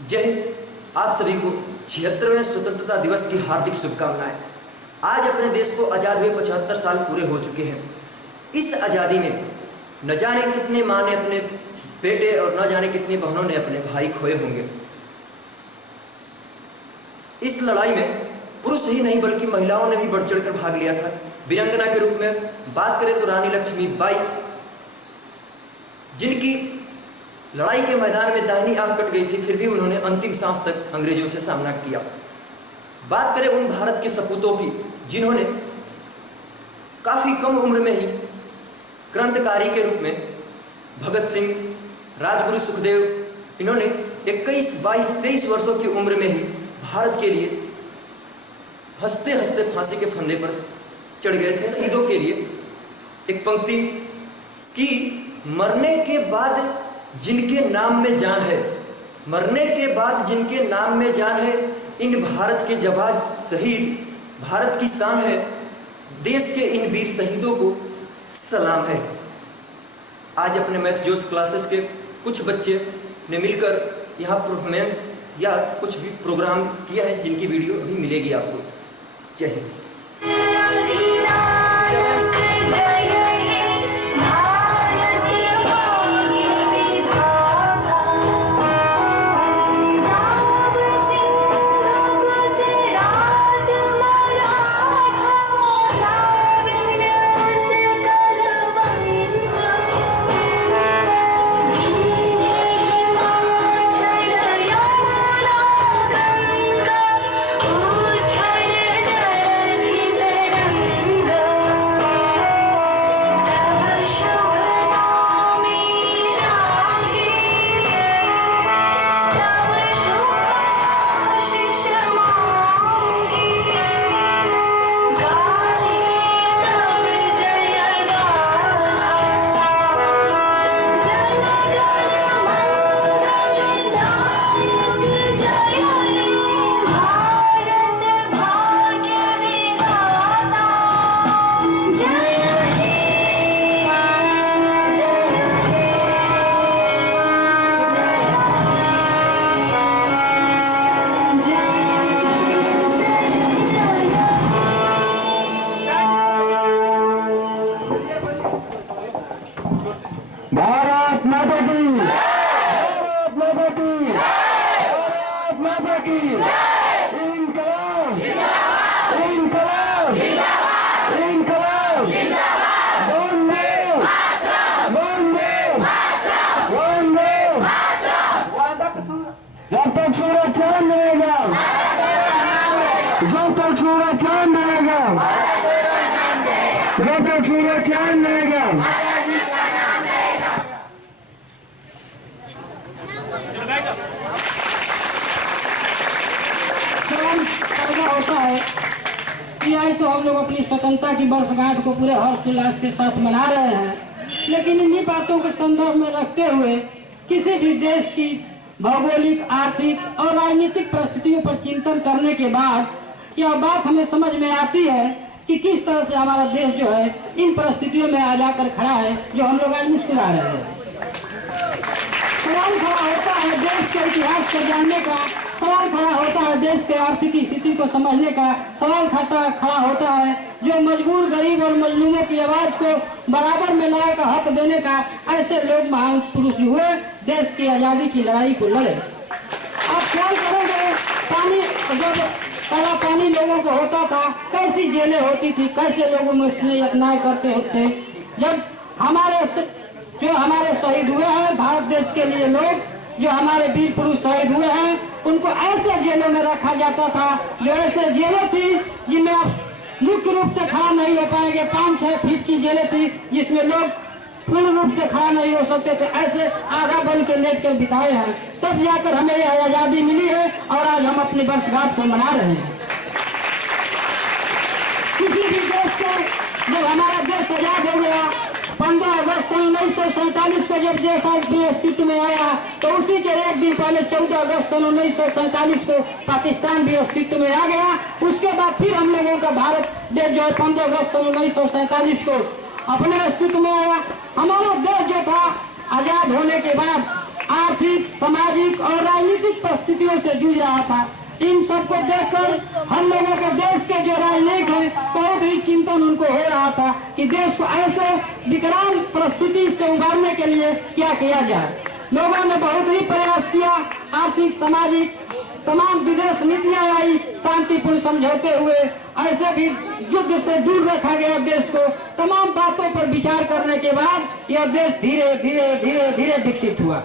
जय हिंद। आप सभी को 76वें स्वतंत्रता दिवस की हार्दिक शुभकामनाएं। आज अपने देश को आज़ाद हुए 75 साल पूरे हो चुके हैं। इस आज़ादी में न जाने कितने माँ ने अपने बेटे और न जाने कितनी बहनों ने अपने भाई खोए होंगे। इस लड़ाई में पुरुष ही नहीं बल्कि महिलाओं ने भी बढ़ चढ़कर भाग लिया था। वीरांगना के रूप में बात करें तो रानी लक्ष्मीबाई, जिनकी लड़ाई के मैदान में दाहिनी आंख कट गई थी, फिर भी उन्होंने अंतिम सांस तक अंग्रेजों से सामना किया। बात करें उन भारत के सपूतों की जिन्होंने काफी कम उम्र में ही क्रांतिकारी के रूप में भगत सिंह, राजगुरु सुखदेव, इन्होंने 21, 22, 23 वर्षों की उम्र में ही भारत के लिए हंसते हंसते फांसी के फंदे पर चढ़ गए थे। शहीदों के लिए एक पंक्ति कि मरने के बाद जिनके नाम में जान है, मरने के बाद जिनके नाम में जान है, इन भारत के जाबाज शहीद, भारत की शान है, देश के इन वीर शहीदों को सलाम है। आज अपने मैथ जोश क्लासेस के कुछ बच्चे ने मिलकर यहाँ परफॉर्मेंस या कुछ भी प्रोग्राम किया है, जिनकी वीडियो अभी मिलेगी आपको। जय हिंद। भारत माता की, भारत माता की, भारत माता की, इंकलाब, इंकलाब, इंकलाब, वंदे वंदे वंदे। जब तक सूरज चांद रहेगा, जब तक सूरज चांद रहेगा, जब तक सूरज चांद रहेगा, होता है कि आज तो हम लोग अपनी स्वतंत्रता की वर्षगांठ को पूरे हर्षोल्लास के साथ मना रहे हैं, लेकिन इन्हीं बातों के संदर्भ में रखते हुए किसी भी देश की भौगोलिक, आर्थिक और राजनीतिक परिस्थितियों पर चिंतन करने के बाद यह बात हमें समझ में आती है कि किस तरह से हमारा देश जो है इन परिस्थितियों में आ जाकर खड़ा है, जो हम लोग आज मुस्कुरा रहे हैं। सवाल खड़ा होता है देश के इतिहास को जानने का, सवाल खड़ा होता है देश के आर्थिक स्थिति को समझने का, सवाल खड़ा होता है जो मजबूर, गरीब और मजलूमों की आवाज को बराबर में लाने का हक देने का। ऐसे लोग महान पुरुष हुए, देश की आजादी की लड़ाई को लड़े। आप ख्याल करोगे, पानी जब काला पानी लोगों को होता था, कैसी जेलें होती थी, कैसे लोगों में स्नेह यत्नाएं करते होते। जब हमारे शहीद हुए हैं भारत देश के लिए, लोग जो हमारे वीर पुरुष शहीद हुए हैं, उनको ऐसे जेलों में रखा जाता था, जो ऐसे जेलें थी जिनमें आप मुख्य रूप से खड़ा नहीं हो पाएंगे। 5-6 फीट की जेलें थी जिसमें लोग पूर्ण रूप से खड़ा नहीं हो सकते थे, ऐसे आधा बन के लेट कर बिताए हैं। तब जाकर हमें यह आजादी मिली है और आज हम अपनी वर्षगांठ को मना रहे हैं। किसी भी देश के, जब हमारा देश आजाद हो गया, 15 अगस्त 1947 को जब देश अपने अस्तित्व में आया, तो उसी के एक दिन पहले 14 अगस्त 1947 को पाकिस्तान भी अस्तित्व में आ गया। उसके बाद फिर हम लोगों का भारत देश जो है 15 अगस्त 1947 को अपने अस्तित्व में आया। हमारा देश जो था आजाद होने के बाद आर्थिक, सामाजिक और राजनीतिक परिस्थितियों से जूझ रहा था। इन सबको देखकर हम लोगों के देश के जो राजनीतिक हैं बहुत ही चिंतन उनको हो रहा था कि देश को ऐसे विकराल परिस्थिति से उबारने के लिए क्या किया जाए। लोगों ने बहुत ही प्रयास किया, आर्थिक, सामाजिक तमाम विदेश नीतियां आई, शांतिपूर्ण समझौते हुए, ऐसे भी युद्ध से दूर रखा गया देश को। तमाम बातों पर विचार करने के बाद यह देश धीरे धीरे धीरे धीरे विकसित हुआ।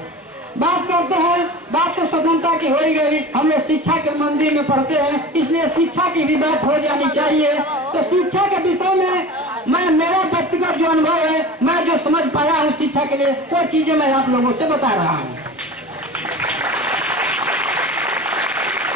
बात करते हैं, बात तो स्वतंत्रता की हो ही गई, हम लोग शिक्षा के मंदिर में पढ़ते हैं, इसलिए शिक्षा की भी बात हो जानी चाहिए। तो शिक्षा के विषय में मेरा व्यक्तिगत जो अनुभव है, मैं जो समझ पाया हूँ शिक्षा के लिए, वो चीजें मैं आप लोगों से बता रहा हूँ।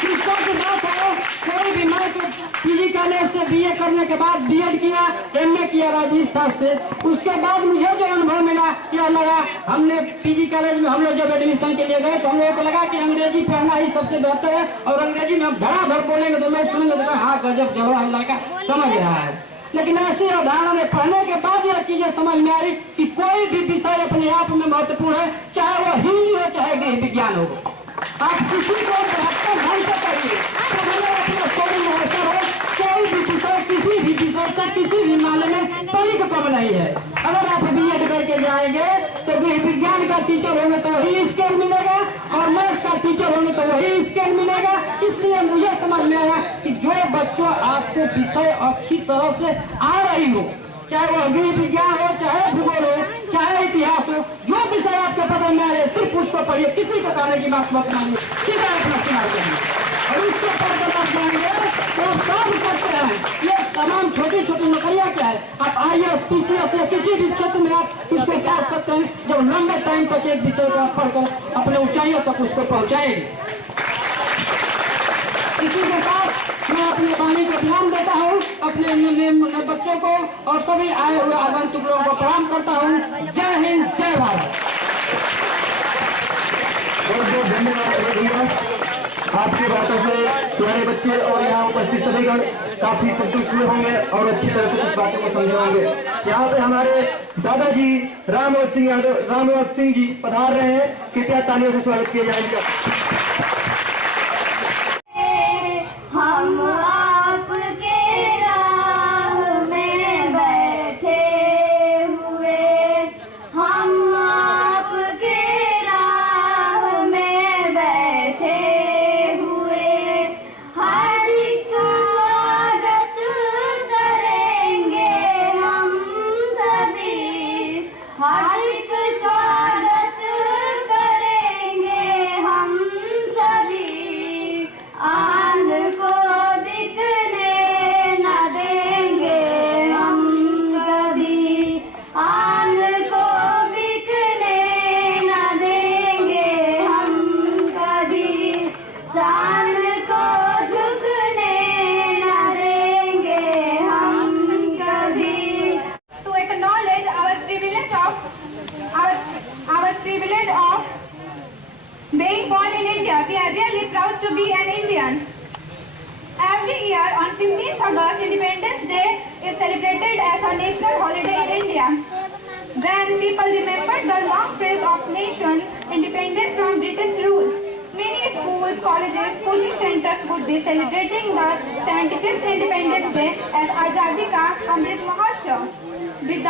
शिक्षा की बात है, कोई भी मैं तो पीजी कॉलेज से बीए करने के बाद बीएड किया, एमए किया राजनीति शास्त्र से। उसके बाद मुझे जो अनुभव मिला, क्या लगा, हमने पीजी कॉलेज में हम लोग जब एडमिशन के लिए गए तो हम लोगों को लगा कि अंग्रेजी पढ़ना ही सबसे बेहतर है और अंग्रेजी में हम धड़ाधड़ बोलेंगे तो लोग सुनेंगे तो हाँ गजब जवाहर लड़का समझ रहा है। लेकिन ऐसी अवधारणा में पढ़ने के बाद यह चीजें समझ में आई कि कोई भी विषय अपने आप में महत्वपूर्ण है, चाहे वो हिंदी हो चाहे गृह विज्ञान हो। आप किसी को बेहतर ढंग से पढ़िए, कोई भी विषय किसी भी विषय से किसी भी मामले में तनिक कम नहीं है। अगर आप बीएड करके जाएंगे तो गृह विज्ञान का टीचर होंगे तो वही स्केल मिलेगा और मैथ का टीचर होंगे तो वही स्केल मिलेगा। इसलिए मुझे समझ में आया कि जो बच्चों आपको विषय अच्छी तरह से आ रही हो, चाहे वो गृह विज्ञान हो, चाहे भूगोल हो, चाहे इतिहास हो, जो विषय आपके पता में आ रहे सिर्फ उसको पढ़िए, किसी को कहने की बात मत मानिए, सीधा अपना सुनाई करिए और उसके ऊपर जब आप जाएंगे तो सब करते हैं। ये तमाम छोटी छोटी नौकरियां क्या है, आप IAS, PCS या किसी भी क्षेत्र में आप उसको साध सकते हैं, जब लंबे टाइम तक एक विषय को आप पढ़कर अपने ऊंचाइयों तक उसको पहुंचाएंगे। इसी के साथ मैं अपनी वाणी को ध्यान देता हूँ, अपने बच्चों को और सभी आए हुए आगंतुक लोगों को प्रणाम करता हूँ। जय हिंद, जय भारत। बहुत बहुत धन्यवाद। आपकी बातों से प्यारे बच्चे और यहाँ उपस्थित सभी गण काफी संतुष्ट हुए होंगे और अच्छी तरह से कुछ बातों को समझे होंगे। यहाँ पे हमारे दादाजी रामवत सिंह जी पधार रहे हैं, कृपया तालियों से स्वागत किया जाएगा। हम आपके राह में बैठे हुए, हम आपके राह में बैठे हुए, हार्दिक स्वागत करेंगे हम सभी, हार्दिक स्वागत करेंगे हम सभी। आंध को बिकने न देंगे हम कभी, आंध को बिकने न देंगे हम कभी, शान को झुकने न देंगे हम कभी। To acknowledge our privilege of being born in India, we are really proud to be an Indian. Every year on 15th August, Independence Day is celebrated as a national holiday in India. When people remember the long phase of nation independence from British rule, many schools, colleges, coaching centers would be celebrating the 75th Independence Day as Azadi Ka Amrit Mahotsav with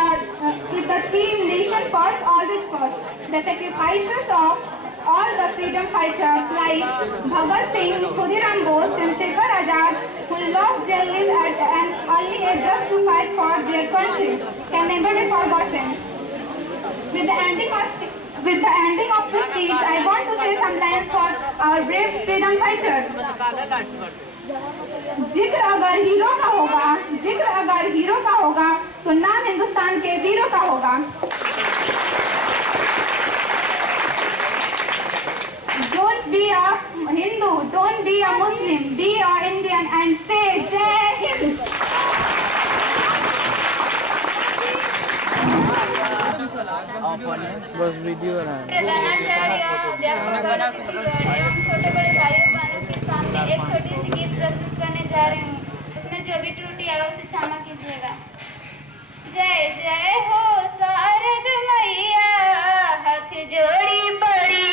the theme Nation First, Always First. The sacrifices of all the freedom fighters like Bhagat Singh, Khudiram Bose, Chandrasekhar Azad, who lost their lives at an early age just to fight for their country, can never be forgotten. With the ending of this speech, I want to say some lines for our brave freedom fighters. जिक्र अगर hero का होगा, तो नाम हिंदुस्तान के वीरों का होगा। Don't be a Hindu, don't be a Muslim, be a Indian and say Jai Hind. बस वीडियो बना छोटे बड़े भाइयों बहनों के सामने एक छोटी सी गीत प्रस्तुत करने जा रही हूँ। उसमें जो भी त्रुटि है उसे क्षमा कीजिएगा। जय जय हो शारद मैया, हाथ जोड़ी बड़ी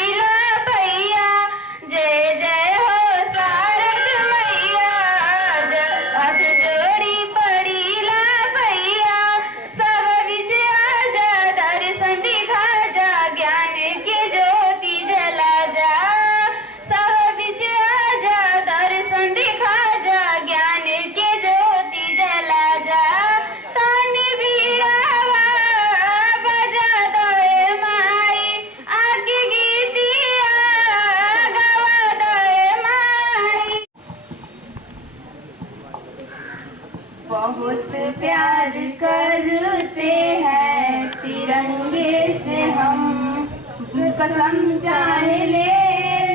कसम चाहे ले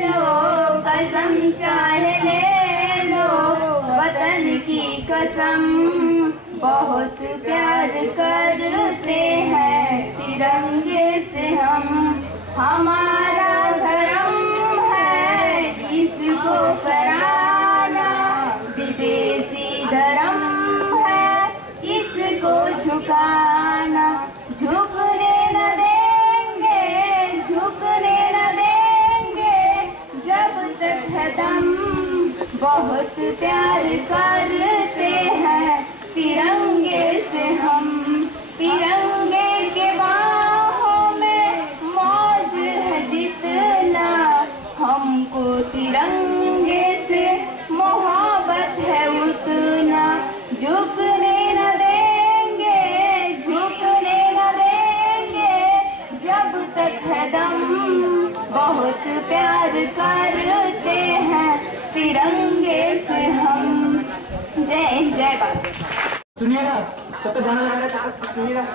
लो, कसम चाहे ले लो, वतन की कसम। बहुत प्यार करते हैं तिरंगे से हम, हमारा धर्म है इसको कराना, विदेशी धर्म है इसको झुकाना। झुकने न देंगे, झुकने न देंगे जब तक है दम। बहुत प्यार करते हैं तिरंगे से हम, तिरंगे के बाहों में मौज है जितना, हमको तिरंगे से मोहब्बत है उतना। झुकने न देंगे, झुकने न देंगे जब तक है दम। बहुत प्यार करते हैं तिरंगे से हम। जय हिंद, जय भारत। सुनिएगा, तब तक गाना लगा रहा, सुनिएगा।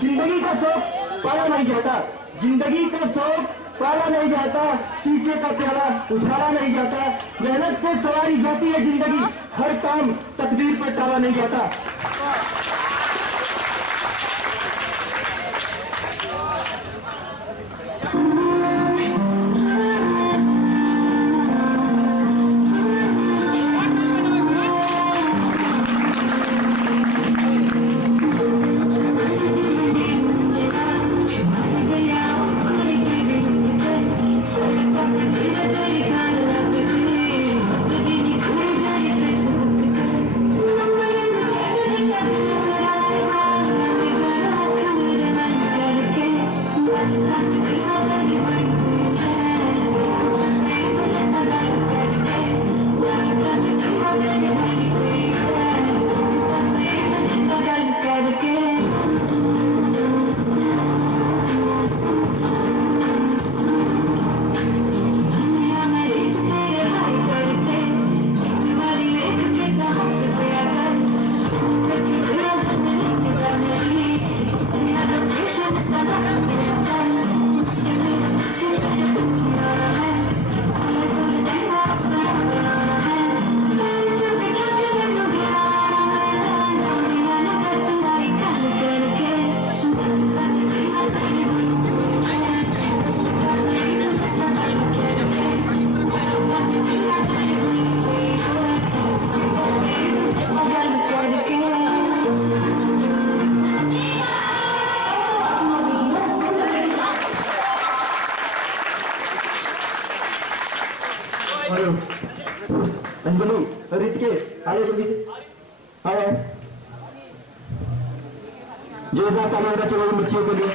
जिंदगी का शौक पाला नहीं जाता, जिंदगी का शौक पाला नहीं जाता, शीशे का प्याला उछाला नहीं जाता, मेहनत से सवारी जाती है जिंदगी, हर काम तकदीर पर टाला नहीं जाता। अंजलि रित के आगे जल्दी से आओ। जोरदार तालियां बजाओ बच्चियों के लिए।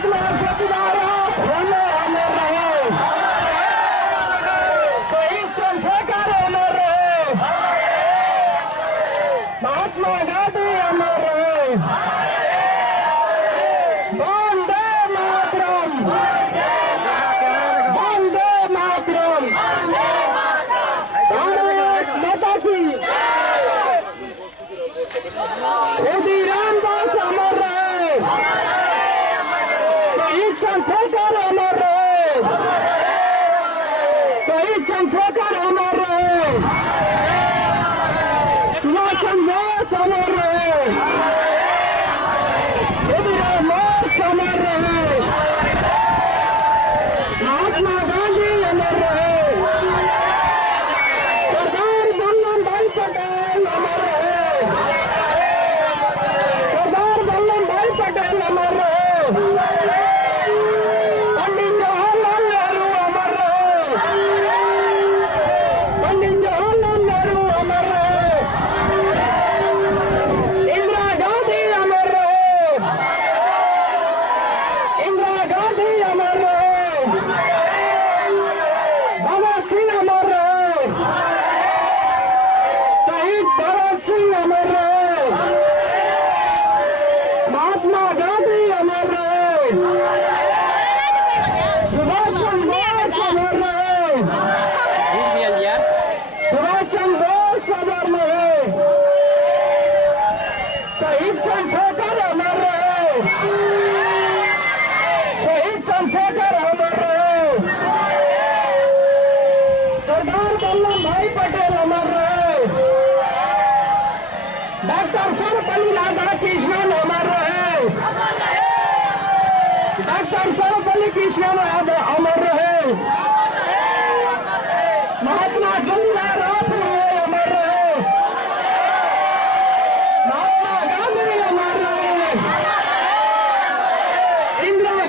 महात्मा ज्योतिराव फुले अमर रहे, शहीद चंद्रशेखर अमर रहे, महात्मा गांधी अमर रहे। वंदे मातरम, वंदे मातरम, भारत माता की। खुदीराम दास अमर रहे, शहीद चंद्रशेखर अमर रहे, शहीद चंद्रशेखर अमर रहे, सुभाष चंद्र बोस अमर रहे, खुदीराम दास अमर रहे, महात्मा गांधी अमर रहे, सरदार वल्लभ भाई पटेल अमर रहे, सरदार वल्लभ भाई पटेल अमर रहे, पंडित जवाहरलाल नेहरू अमर रहे, पंडित जवाहरलाल नेहरू अमर रहे, इंदिरा गांधी अमर रहे, इंदिरा गांधी अमर रहे, भगत सिंह अमर रहे, शहीद भगत सिंह अमर रहे, महात्मा गांधी अमर रहे, सुभाष चंद्र बोस अमर रहे, सुभाष चंद्र बोस अमर रहे, शहीद चंद्रशेखर अमर रहे, शहीद चंद्रशेखर अमर रहे, सरदार वल्लभ भाई पटेल अमर रहे, डॉक्टर सर्वपल्ली राधाकृष्णन अमर रहे, डॉक्टर सर्वपल्ली कृष्णन अमर रहे, महात्मा ज्योतिराव फुले अमर रहे, महात्मा गांधी अमर रहे, इंदिरा